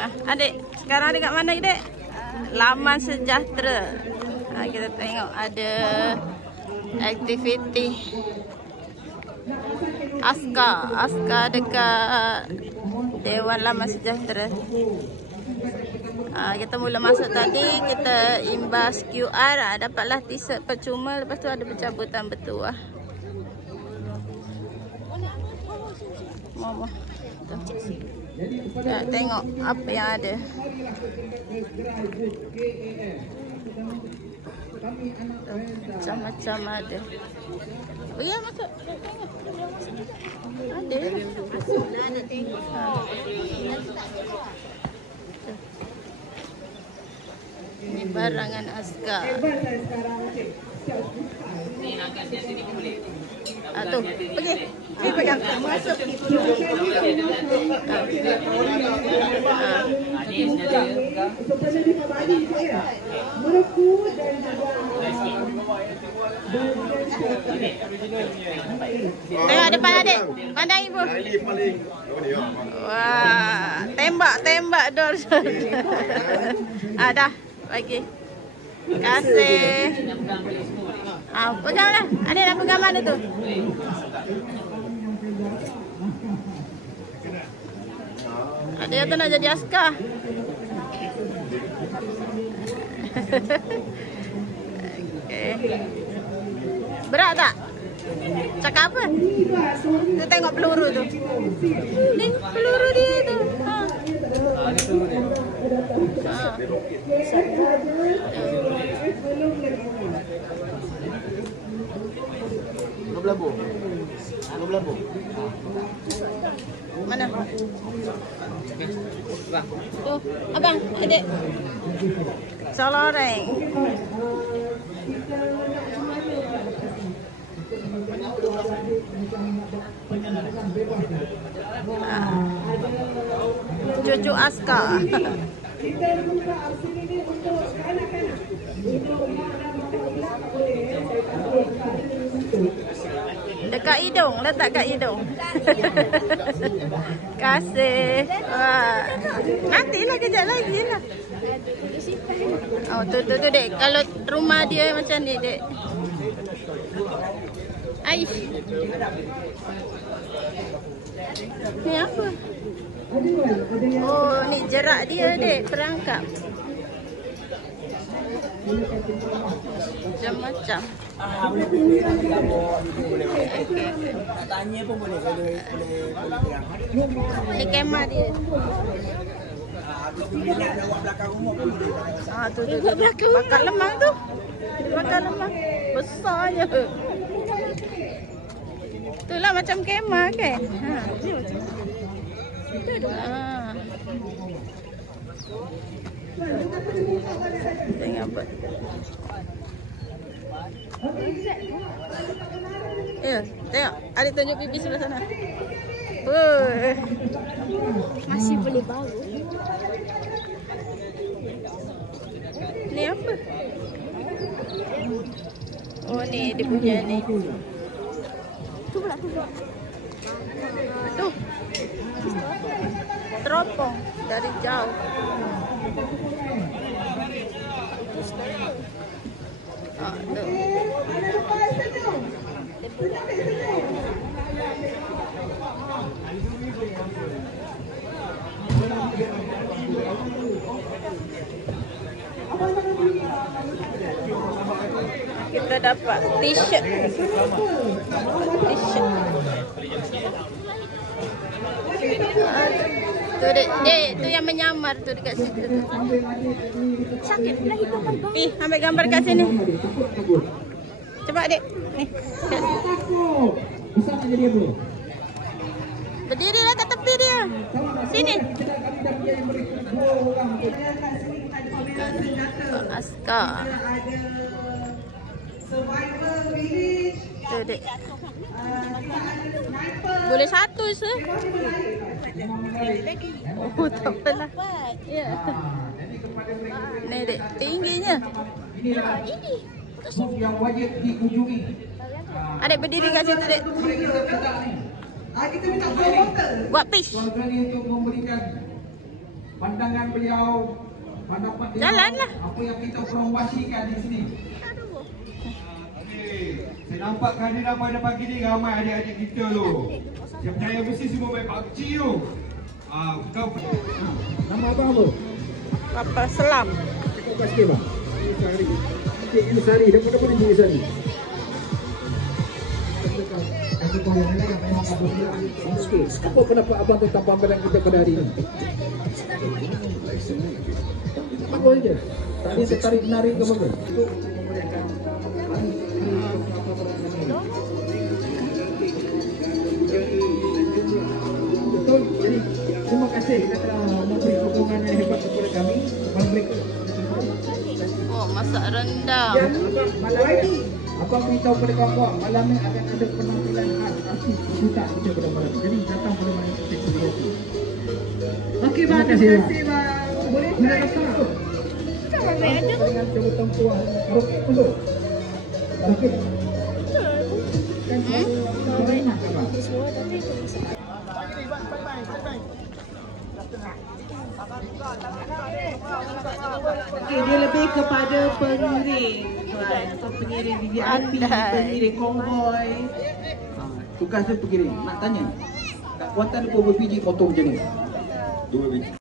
Adik, sekarang adik kat mana adik? Laman Sejahtera. Kita tengok ada aktiviti Askar dekat Dewan Laman Sejahtera. Kita mula masuk tadi, kita imbas QR, dapatlah t-shirt percuma, lepas tu ada pencabutan bertuah. Mama. Tengok apa yang ada. Macam-macam ada. Ya, masuk. Ada. Ini barangan Askar. Tu, pergi. Pergi pegang. Masuk. Tengok depan adik. Pandang ibu. Wah, tembak dor. Dah, bagi. Kasih. Peganglah. Adik nak pegang mana tu? Adik kata nak jadi askar. Okay. Berat tak? Cakap apa? Tu tengok peluru tu. Ni peluru dia tu. Ni peluru dia. Belabur. Mana? Tu, abang, adik. Soloreng. Cucu Askar. Kita buka aksi ini untuk anak-anak. Dekat hidung, letak kat hidung. Kasih. Nantilah kejap lagi lah. Tu dek. Kalau rumah dia macam ni dek. Aish. Ni apa? Oh, ni jerak dia dek, perangkap. Macam-macam. Tanya pun boleh. Ni kemah dia. Nak lawak belakang rumah pun boleh. Tu belakang. Bakar lemang tu. Bakar lemang. Besarnya. Itulah macam kemah kan. Tengok apa. Tengok. Adik tunjuk pipi sebelah sana. Masih boleh bau. Ni apa? Oh ni dia punya ni. Tu pula. Tu. Teropong dari jauh. Tu. Kita dapat t-shirt. Tu dek, tu yang menyamar tu dekat situ tu. Sakit pula hidung kan bau. Ambil gambar kat sini. Cepat dek. Ni. Berdirilah kat tepi dia. Sini. Askar. Tu dek. Boleh satu se. Oh, tak apalah. Ya. Ni dek, tingginya. Ini. Yang wajib dikunjungi. Adik berdiri kat situ dek. Kita minta promoter. Buat pitch. Tuan-tuan untuk memberikan pandangan beliau pendapat beliau, Jalanlah. apa yang kita promosikan di sini. Saya nampak kehadiran pada pagi ni ramai adik-adik kita tu. Saya percaya mesti semua baik pakcik tu. Kau Nama abang apa? Kapal selam. Cakap apa sikit bang? Sari. Cik Sari, dapat Cik Sari. Apa pendapat abang tentang pameran kita pada hari ini? Apa saja? Tadi tertarik menarik ke apa? Betul. Jadi terima kasih kerana memberi dukungan yang hebat kepada kami. Kepada mereka. Oh, masak rendang. Ya, malam ini abang beritahu kepada kawan-kawan malam ni akan ada penampilan khas artis buta kita pada malam. Jadi datang pada malam kita sendiri. Okey bang, terima kasih bang. Boleh datang. Tak ramai ada pun. Dengan jawatan puan. Okey dulu. Okey. Semua tapi itu masalah. Okey, dia lebih kepada pengiring tuan, atau pengiring VIP, pengiring konvoi. Tugas dia pengiring. Nak tanya. Tak kuatan berapa biji potong macam ni? 2 biji.